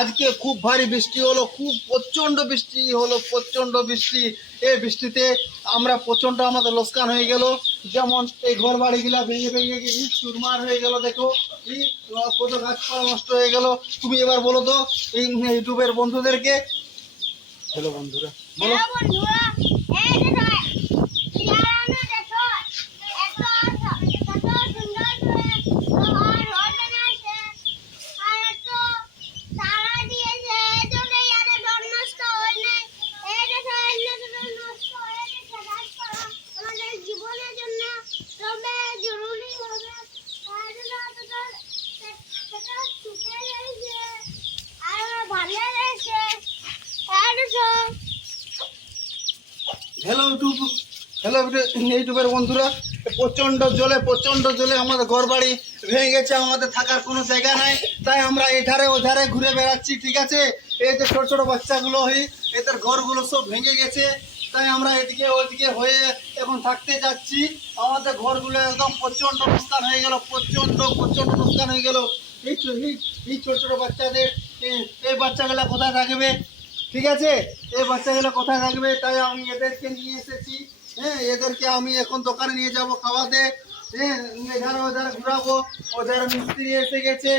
আজকে খুব ভারী বৃষ্টি হলো খুব প্রচণ্ড বৃষ্টি হলো প্রচণ্ড বৃষ্টি। এই বৃষ্টিতে আমরা প্রচণ্ড আমাদের লোকসান হয়ে গেল। যেমন এই ঘর বাড়িগুলা ভেঙে ভেঙে গিয়ে চুরমার হয়ে গেল দেখো। এই কত গাছপালা নষ্ট হয়ে গেল। তুমি এবার বলো তো এই ইউটিউবের বন্ধুদেরকে। হ্যালো বন্ধুরা। বলো হ্যালো বন্ধুরা এই দেখো ইয়ারানো দেখো এত কত সুন্দর করে ঘর ঘর বানাইছে আর এত তারা দিয়েছে এজন্য ইয়ারে ঘর নষ্ট হয় নাই এই দেখো এগুলো নষ্ট হয়ে গেছে গাছপালা আমাদের জীবনের জন্য তবে জরুরি হবে আর এটা সেটা শুকিয়ে গেছে আর ভালো লাগছে আর দেখো হ্যালো ইউটিউব হ্যালো ইউটিউবের বন্ধুরা। প্রচণ্ড জলে প্রচণ্ড জলে আমাদের ঘর বাড়ি ভেঙে গেছে, আমাদের থাকার কোনো জায়গা নাই। তাই আমরা এধারে ওধারে ঘুরে বেড়াচ্ছি, ঠিক আছে? এই যে ছোটো ছোট বাচ্চাগুলো হই এদের ঘরগুলো সব ভেঙে গেছে। তাই আমরা এদিকে ওইদিকে হয়ে এখন থাকতে যাচ্ছি। আমাদের ঘরগুলো একদম প্রচণ্ড নুকসান হয়ে গেল প্রচণ্ড প্রচণ্ড নুকসান হয়ে গেল। এই ছোট ছোট বাচ্চাদের এই বাচ্চাগুলো কোথায় থাকবে? ঠিক আছে? এই বাচ্চাগুলো কোথায় থাকবে? তাই আমি এদেরকে নিয়ে এসেছি। হ্যাঁ এদেরকে আমি এখন দোকানে নিয়ে যাব খাওয়াতে। হ্যাঁ এধারে ওধারে ঘুরাবো। ওধারে মিস্ত্রি এসে গেছে।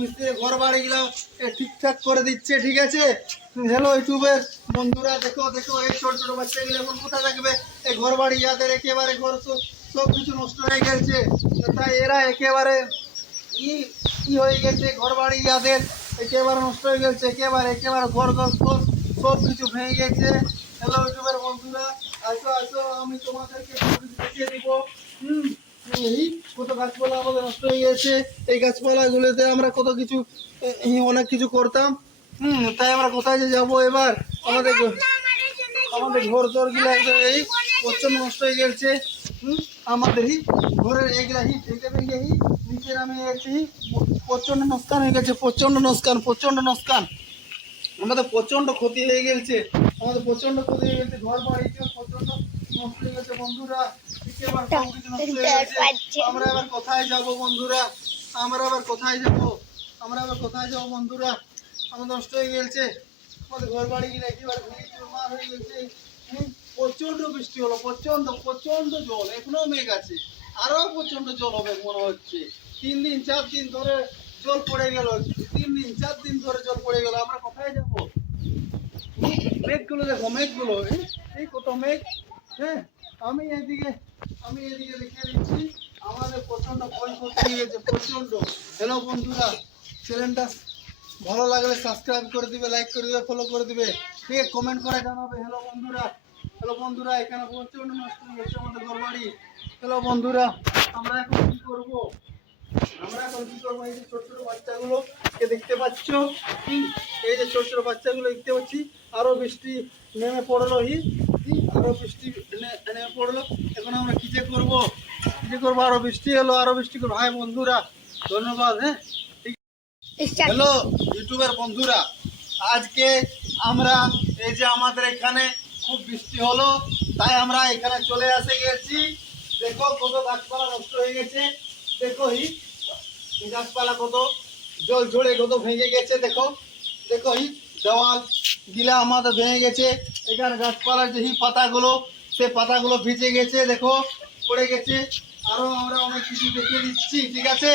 মিস্ত্রি ঘর বাড়িগুলো ঠিকঠাক করে দিচ্ছে, ঠিক আছে? হ্যালো ইউটিউবের বন্ধুরা, দেখো দেখো, এই ছোট ছোট বাচ্চাগুলো এখন কোথায় থাকবে? এই ঘর বাড়ি ইয়াদের একেবারে ঘর, সব কিছু নষ্ট হয়ে গেছে। তাই এরা একেবারে ই হয়ে গেছে ঘর বাড়ি যাদের একেবারে নষ্ট হয়ে গেছে, একেবারে একেবারে ঘর ঘর সব সব কিছু ভেঙে গেছে। হ্যালো ইউটিউবের বন্ধুরা, আসো আসো, আমি তোমাদেরকে দেখিয়ে দিব। হুম, এই কত গাছপালা আমাদের নষ্ট হয়ে গেছে। এই গাছপালাগুলোতে আমরা কত কিছু অনেক কিছু করতাম। হুম, তাই আমরা কোথায় যে যাব এবার? আমাদের আমাদের ঘর দরগুলো এই প্রচণ্ড নষ্ট হয়ে গেছে। হুম, আমাদের হি ঘরের এগুলা হি ভেঙে ভেঙে হি নিচে নামে গেছে হি প্রচণ্ড নস্কান হয়ে গেছে প্রচণ্ড নস্কান প্রচণ্ড নস্কান। আমাদের প্রচণ্ড ক্ষতি হয়ে গেছে আমাদের প্রচণ্ড ক্ষতি হয়ে গেছে ঘর বাড়ি প্রচণ্ড নষ্ট হয়ে গেছে বন্ধুরা। হয়ে আমরা এবার কোথায় যাব বন্ধুরা? আমরা আবার কোথায় যাব? আমরা আবার কোথায় যাব বন্ধুরা? আমাদের নষ্ট হয়ে গেছে। আমাদের ঘর বাড়ি গিয়ে একেবারে চুরমার হয়ে গেছে। হুম, প্রচণ্ড বৃষ্টি হলো প্রচণ্ড প্রচণ্ড জল এখনও মেঘ আছে। আরও প্রচণ্ড জল হবে মনে হচ্ছে। তিন দিন চার দিন ধরে জল পড়ে গেল। তিন দিন চার দিন ধরে জল পড়ে গেল। আমরা কোথায় যাব? মেঘগুলো দেখো মেঘগুলো। এই, কত মেঘ? হ্যাঁ আমি এদিকে আমি এদিকে লিখে দিচ্ছি। আমাদের প্রচণ্ড ক্ষয়ক্ষতি হয়ে গেছে প্রচণ্ড হ্যালো বন্ধুরা চ্যানেলটা ভালো লাগলে সাবস্ক্রাইব করে দিবে লাইক করে দিবে ফলো করে দিবে। ঠিক কমেন্ট করে জানাবে? হ্যালো বন্ধুরা। হ্যালো বন্ধুরা এখানে প্রচণ্ড নষ্ট হয়ে গেছে আমাদের ঘর বাড়ি হ্যালো বন্ধুরা আমরা এখন কি করব? আমরা এখন কি করব? এই যে ছোট ছোট বাচ্চাগুলো কে দেখতে পাচ্ছ? এই যে ছোট ছোট বাচ্চাগুলো দেখতে পাচ্ছি। আরও বৃষ্টি নেমে পড়ল হি বৃষ্টি নেমে পড়ল। এখন আমরা কি যে করব? কি যে করব? আরও বৃষ্টি হলো আরও বৃষ্টি করব। হাই বন্ধুরা ধন্যবাদ হ্যাঁ। হ্যালো ইউটিউবের বন্ধুরা আজকে আমরা এই যে আমাদের এখানে খুব বৃষ্টি হলো, তাই আমরা এখানে চলে আসে গেছি। দেখো কত গাছপালা নষ্ট হয়ে গেছে। দেখো এই গাছপালা কত জল ঝরে কত ভেঙে গেছে, দেখো। দেখো হি দেওয়াল গিলা আমাদের ভেঙে গেছে। এখানে গাছপালার যে পাতাগুলো সে পাতাগুলো ভিজে গেছে, দেখো, পড়ে গেছে। আরও আমরা অনেক কিছু দেখিয়ে দিচ্ছি, ঠিক আছে?